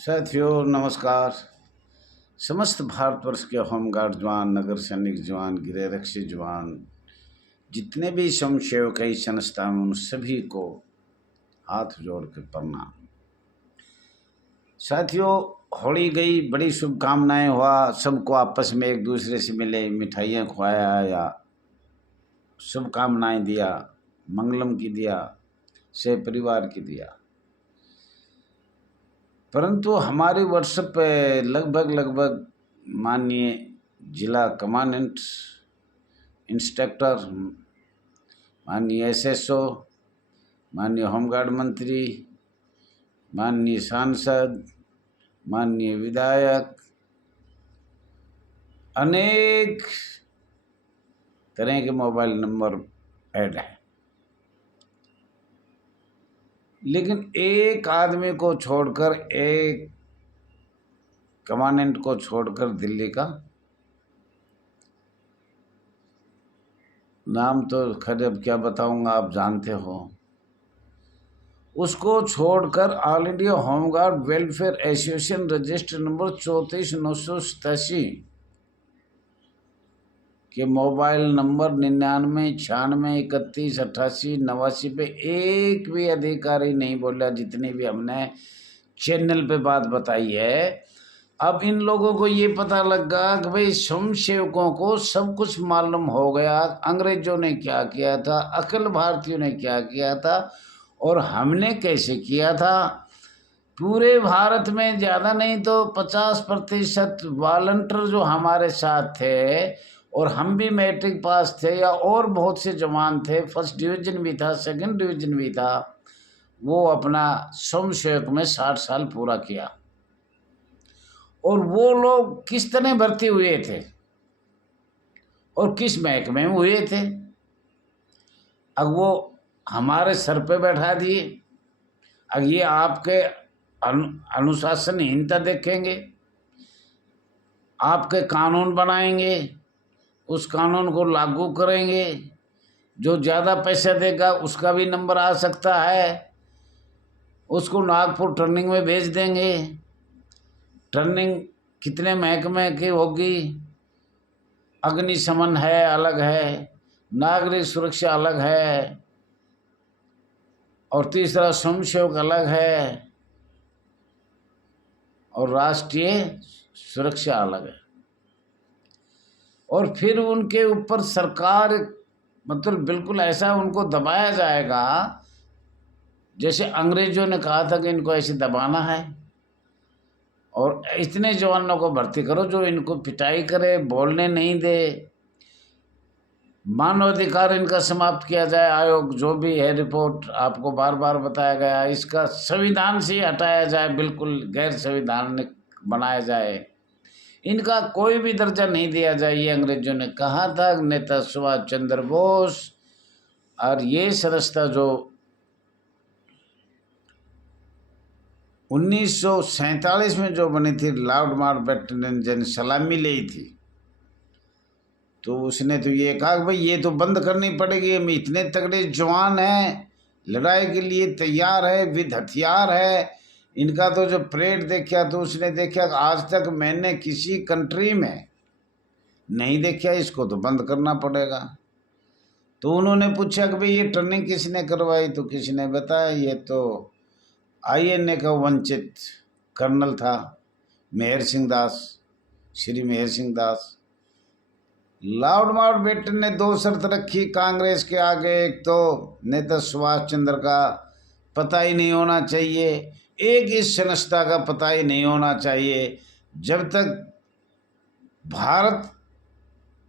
साथियों नमस्कार। समस्त भारतवर्ष के होमगार्ड जवान, नगर सैनिक जवान, गृह रक्षी जवान, जितने भी स्वयंसेवक संस्था में उन सभी को हाथ जोड़ के प्रणाम। साथियों, होली गई, बड़ी शुभकामनाएं हुआ, सबको आपस में एक दूसरे से मिले, मिठाइयाँ खुआया या शुभकामनाएं दिया, मंगलम की दिया, से परिवार की दिया। परंतु हमारे व्हाट्सएप पे लगभग माननीय जिला कमांडेंट, इंस्पेक्टर, माननीय एसएसओ, माननीय होमगार्ड मंत्री, माननीय सांसद, माननीय विधायक, अनेक तरह के मोबाइल नंबर ऐड हैं, लेकिन एक आदमी को छोड़कर, एक कमांडेंट को छोड़कर, दिल्ली का नाम तो खैर अब क्या बताऊंगा, आप जानते हो, उसको छोड़कर all India home guard welfare association register number 34,987 के मोबाइल नंबर 99 96 31 88 89 पे एक भी अधिकारी नहीं बोला, जितनी भी हमने चैनल पे बात बताई है। अब इन लोगों को ये पता लगा कि भाई स्वयंसेवकों को सब कुछ मालूम हो गया, अंग्रेजों ने क्या किया था, अखिल भारतीयों ने क्या किया था और हमने कैसे किया था। पूरे भारत में ज़्यादा नहीं तो 50% वॉलंटियर जो हमारे साथ थे, और हम भी मैट्रिक पास थे, या और बहुत से जवान थे, फर्स्ट डिवीज़न भी था, सेकंड डिवीज़न भी था, वो अपना स्वयंसेवक में 60 साल पूरा किया। और वो लोग किस तरह भर्ती हुए थे और किस महकमे में हुए थे, अब वो हमारे सर पे बैठा दिए। अब ये आपके अनुशासनहीनता देखेंगे, आपके कानून बनाएंगे, उस कानून को लागू करेंगे, जो ज़्यादा पैसा देगा उसका भी नंबर आ सकता है, उसको नागपुर ट्रेनिंग में भेज देंगे। ट्रेनिंग कितने महकमे की होगी, अग्निशमन है अलग है, नागरिक सुरक्षा अलग है, और तीसरा स्वयंसेवक अलग है, और राष्ट्रीय सुरक्षा अलग है। और फिर उनके ऊपर सरकार, मतलब बिल्कुल ऐसा उनको दबाया जाएगा जैसे अंग्रेजों ने कहा था कि इनको ऐसे दबाना है, और इतने जवानों को भर्ती करो जो इनको पिटाई करे, बोलने नहीं दे, मानवाधिकार इनका समाप्त किया जाए। आयोग जो भी है, रिपोर्ट आपको बार बार बताया गया, इसका संविधान से हटाया जाए, बिल्कुल गैर संवैधानिक बनाया जाए, इनका कोई भी दर्जा नहीं दिया जाए, ये अंग्रेजों ने कहा था। नेता सुभाष चंद्र बोस और ये संस्था जो 1947 में जो बनी थी, लॉर्ड माउंटबेटन ने सलामी ली थी, तो उसने तो ये कहा कि भाई ये तो बंद करनी पड़ेगी, हम इतने तगड़े जवान हैं, लड़ाई के लिए तैयार है, विद हथियार है, इनका तो जो परेड देखा तो उसने देखा आज तक मैंने किसी कंट्री में नहीं देखा, इसको तो बंद करना पड़ेगा। तो उन्होंने पूछा कि भाई ये ट्रेनिंग किसने करवाई, तो किसी ने बताया ये तो INA का वंचित कर्नल था, मेहर सिंह दास, श्री मेहर सिंह दास। लॉर्ड माउंटबेटन ने 2 शर्त रखी कांग्रेस के आगे, एक तो नेता सुभाष चंद्र का पता ही नहीं होना चाहिए, एक इस संस्था का पता ही नहीं होना चाहिए, जब तक भारत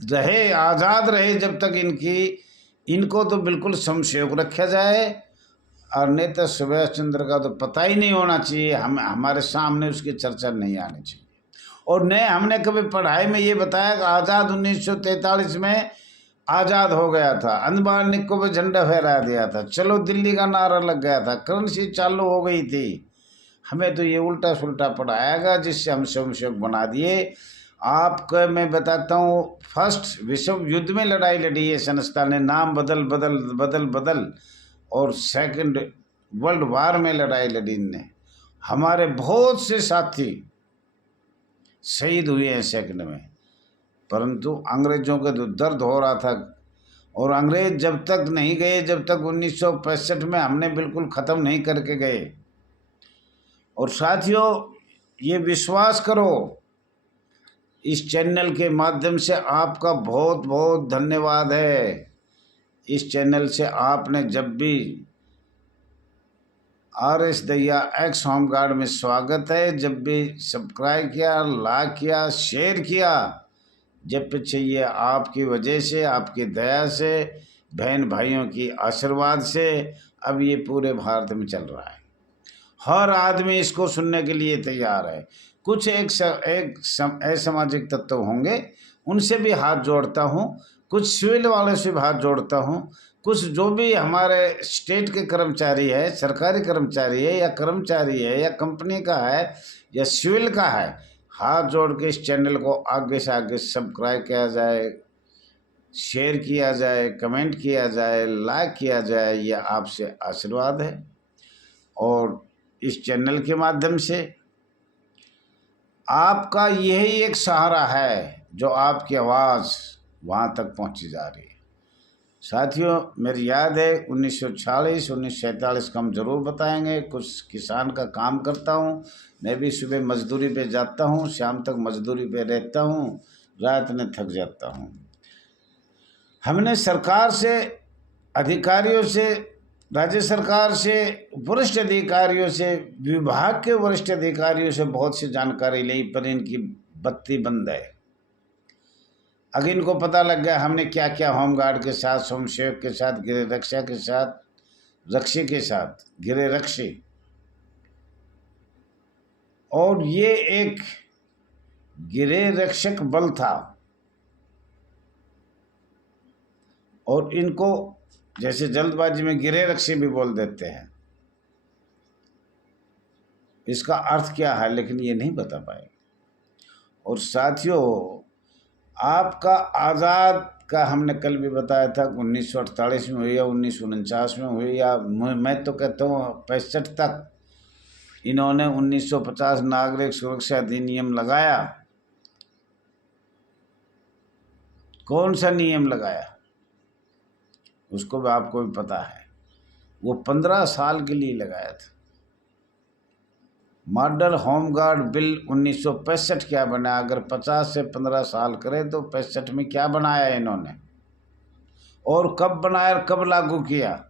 रहे, आज़ाद रहे, जब तक इनको तो बिल्कुल स्वयंसेवक रखा जाए, और नेता सुभाष चंद्र का तो पता ही नहीं होना चाहिए, हमारे सामने उसकी चर्चा नहीं आनी चाहिए। और न हमने कभी पढ़ाई में ये बताया कि आज़ाद 1943 में आज़ाद हो गया था, अंडमान निकोबार पे झंडा फहरा दिया था, चलो दिल्ली का नारा लग गया था, करेंसी चालू हो गई थी। हमें तो ये उल्टा सुल्टा पढ़ाया गया, जिससे हम स्वयंसेवक बना दिए। आपको मैं बताता हूँ, फर्स्ट विश्व युद्ध में लड़ाई लड़ी है संस्था ने, नाम बदल बदल, और सेकंड वर्ल्ड वार में लड़ाई लड़ी ने, हमारे बहुत से साथी शहीद हुए हैं सेकंड में, परंतु अंग्रेज़ों के जो दर्द हो रहा था, और अंग्रेज़ जब तक नहीं गए, जब तक 1965 में हमने बिल्कुल ख़त्म नहीं करके गए। और साथियों, ये विश्वास करो, इस चैनल के माध्यम से आपका बहुत बहुत धन्यवाद है। इस चैनल से आपने जब भी RS दहिया एक्स होमगार्ड में स्वागत है, जब भी सब्सक्राइब किया, लाइक किया, शेयर किया, जब पीछे ये आपकी वजह से, आपकी दया से, बहन भाइयों की आशीर्वाद से अब ये पूरे भारत में चल रहा है। हर आदमी इसको सुनने के लिए तैयार है। कुछ असामाजिक तत्व होंगे, उनसे भी हाथ जोड़ता हूँ, कुछ सिविल वाले से भी हाथ जोड़ता हूँ, कुछ जो भी हमारे स्टेट के कर्मचारी है, सरकारी कर्मचारी है, या कर्मचारी है, या कंपनी का है, या सिविल का है, हाथ जोड़ के इस चैनल को आगे से आगे सब्सक्राइब किया जाए, शेयर किया जाए, कमेंट किया जाए, लाइक किया जाए। यह आपसे आशीर्वाद है। और इस चैनल के माध्यम से आपका यही एक सहारा है, जो आपकी आवाज़ वहाँ तक पहुँची जा रही है। साथियों, मेरी याद है 1940 1947 का हम ज़रूर बताएंगे। कुछ किसान का काम करता हूँ, मैं भी सुबह मजदूरी पे जाता हूँ, शाम तक मजदूरी पे रहता हूँ, रात में थक जाता हूँ। हमने सरकार से, अधिकारियों से, राज्य सरकार से, वरिष्ठ अधिकारियों से, विभाग के वरिष्ठ अधिकारियों से बहुत सी जानकारी ली, पर इनकी बत्ती बंद है। अगर इनको पता लग गया हमने क्या क्या होमगार्ड के साथ, स्वयंसेवक के साथ, गृह रक्षा के साथ, रक्षी के साथ, गृह रक्षी, और ये एक गृह रक्षक बल था, और इनको जैसे जल्दबाजी में गृह रक्षी भी बोल देते हैं। इसका अर्थ क्या है, लेकिन ये नहीं बता पाए। और साथियों, आपका आज़ाद का हमने कल भी बताया था, 1948 में हुई या 1949 में हुई, या मैं तो कहता हूँ 65 तक इन्होंने 1950 नागरिक सुरक्षा अधिनियम लगाया। कौन सा नियम लगाया उसको भी आपको भी पता है। वो 15 साल के लिए लगाया था। मॉडल होमगार्ड बिल 1965 क्या बना? अगर 50 से 15 साल करे तो 65 में क्या बनाया इन्होंने, और कब बनाया और कब लागू किया,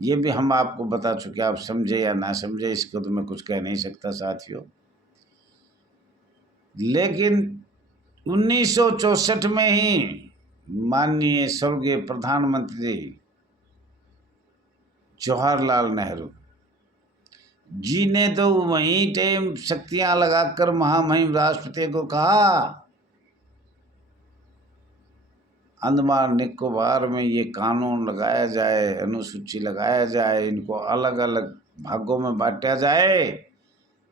ये भी हम आपको बता चुके। आप समझे या ना समझे, इसको तो मैं कुछ कह नहीं सकता साथियों। लेकिन 1964 में ही माननीय स्वर्गीय प्रधानमंत्री जवाहरलाल नेहरू जी ने तो वहीं टाइम शक्तियां लगाकर महामहिम राष्ट्रपति को कहा, अंडमान निकोबार में ये कानून लगाया जाए, अनुसूची लगाया जाए, इनको अलग अलग भागों में बांटा जाए,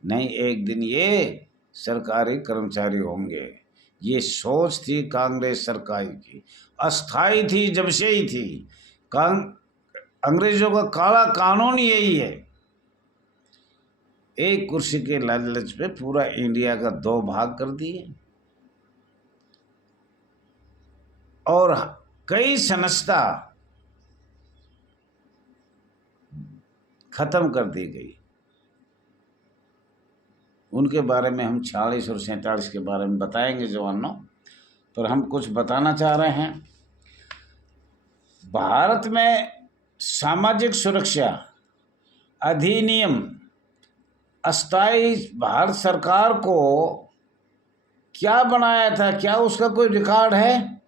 नहीं एक दिन ये सरकारी कर्मचारी होंगे। ये सोच थी कांग्रेस सरकार की, अस्थाई थी, जब से ही थी। अंग्रेजों का काला कानून यही है। एक कुर्सी के लालच पे पूरा इंडिया का 2 भाग कर दिए, और कई संस्था खत्म कर दी गई। उनके बारे में हम 46 और 47 के बारे में बताएंगे जवानों, पर हम कुछ बताना चाह रहे हैं। भारत में सामाजिक सुरक्षा अधिनियम अस्थाई भारत सरकार को क्या बनाया था? क्या उसका कोई रिकॉर्ड है?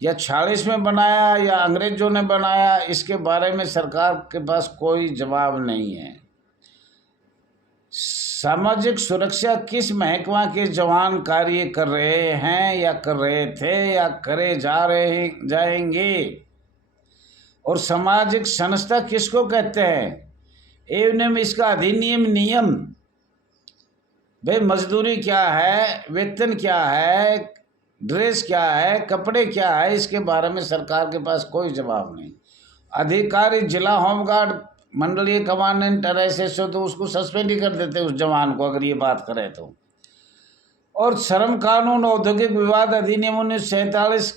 या 46 में बनाया या अंग्रेजों ने बनाया, इसके बारे में सरकार के पास कोई जवाब नहीं है। सामाजिक सुरक्षा किस महकमा के जवान कार्य कर रहे हैं, या कर रहे थे, या करे जाएंगे, और सामाजिक संस्था किसको कहते हैं, एवं इसका अधिनियम नियम, भाई मजदूरी क्या है, वेतन क्या है, ड्रेस क्या है, कपड़े क्या है, इसके बारे में सरकार के पास कोई जवाब नहीं। अधिकारी जिला होमगार्ड मंडलीय कमांडेंट RSS हो तो उसको सस्पेंड ही कर देते उस जवान को, अगर ये बात करें तो। और श्रम कानून औद्योगिक विवाद अधिनियम 1947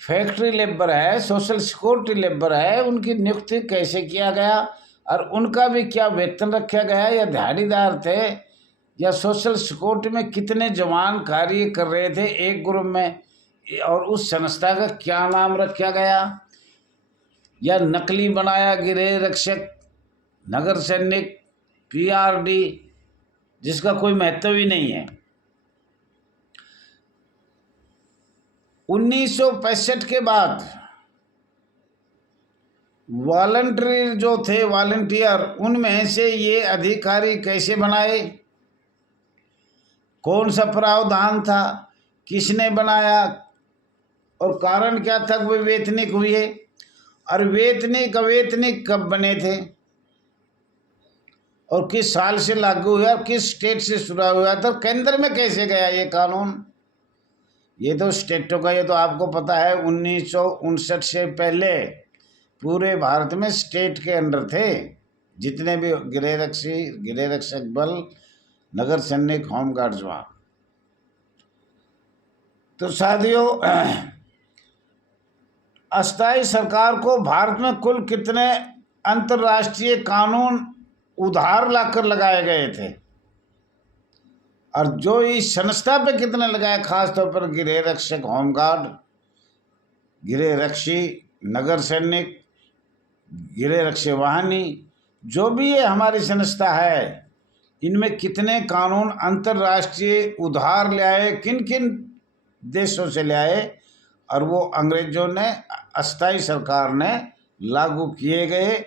फैक्ट्री लेबर है, सोशल सिक्योरिटी लेबर है, उनकी नियुक्ति कैसे किया गया और उनका भी क्या वेतन रखा गया, या दिहाड़ीदार थे, या सोशल सिक्योरिटी में कितने जवान कार्य कर रहे थे एक ग्रुप में, और उस संस्था का क्या नाम रखा गया, या नकली बनाया गृह रक्षक, नगर सैनिक, PRD, जिसका कोई महत्व ही नहीं है। 1965 के बाद वॉलंटरी जो थे, वॉलंटियर, उनमें से ये अधिकारी कैसे बनाए, कौन सा प्रावधान था, किसने बनाया और कारण क्या था वे वेतनिक हुए, और वेतनिक अवेतनिक कब बने थे और किस साल से लागू हुआ और किस स्टेट से शुरू हुआ था, केंद्र में कैसे गया ये कानून। ये तो स्टेटों का, ये तो आपको पता है 1959 से पहले पूरे भारत में स्टेट के अंडर थे जितने भी गृह रक्षक बल, नगर सैनिक, होमगार्ड जवान। तो साथियों, अस्थायी सरकार को भारत में कुल कितने अंतर्राष्ट्रीय कानून उधार लाकर लगाए गए थे, और जो इस संस्था पे कितने लगाए, खासतौर पर गृह रक्षक, होमगार्ड, गृह रक्षी, नगर सैनिक, गृह रक्षक वाहिनी, जो भी ये हमारी संस्था है, इनमें कितने कानून अंतर्राष्ट्रीय उधार ले आए, किन किन देशों से ले आए, और वो अंग्रेजों ने, अस्थायी सरकार ने लागू किए गए।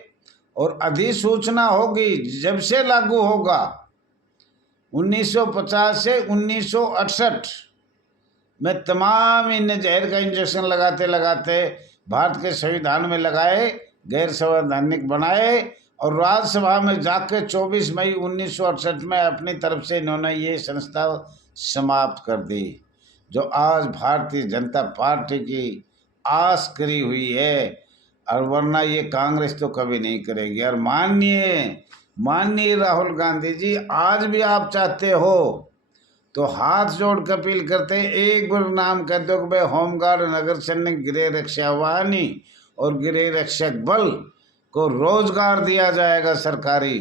और अधिसूचना होगी जब से लागू होगा 1950 से 1968 में, तमाम इन जहर का इंजेक्शन लगाते लगाते भारत के संविधान में लगाए, गैर संवैधानिक बनाए, और राज्यसभा में जाकर 24 मई 1968 में अपनी तरफ से इन्होंने ये संस्था समाप्त कर दी, जो आज भारतीय जनता पार्टी की आस करी हुई है, और वरना ये कांग्रेस तो कभी नहीं करेगी। और माननीय राहुल गांधी जी, आज भी आप चाहते हो तो हाथ जोड़ कर अपील करते हैं, एक बार नाम कह दो कि भाई होमगार्ड, नगर सैनिक, गृह रक्षा वाहिनी और गृह रक्षक बल को रोजगार दिया जाएगा सरकारी,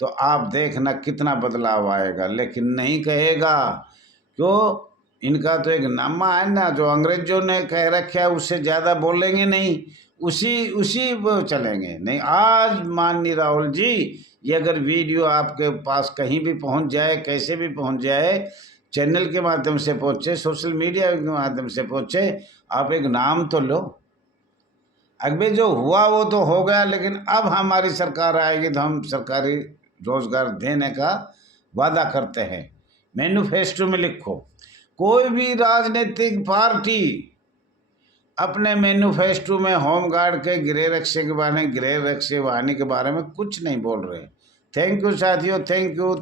तो आप देखना कितना बदलाव आएगा। लेकिन नहीं कहेगा, क्यों? इनका तो एक नामा है ना, जो अंग्रेजों ने कह रखा है उससे ज़्यादा बोलेंगे नहीं, उसी वो चलेंगे नहीं। आज माननीय राहुल जी, ये अगर वीडियो आपके पास कहीं भी पहुंच जाए, कैसे भी पहुंच जाए, चैनल के माध्यम से पहुंचे, सोशल मीडिया के माध्यम से पहुंचे, आप एक नाम तो लो। अगले जो हुआ वो तो हो गया, लेकिन अब हमारी सरकार आएगी तो हम सरकारी रोजगार देने का वादा करते हैं। मैनिफेस्टो में लिखो, कोई भी राजनीतिक पार्टी अपने मैनिफेस्टो में होमगार्ड के, गृह रक्षक के बारे में, गृह रक्षक वाहिनी के बारे में कुछ नहीं बोल रहे। थैंक यू साथियों, थैंक यू।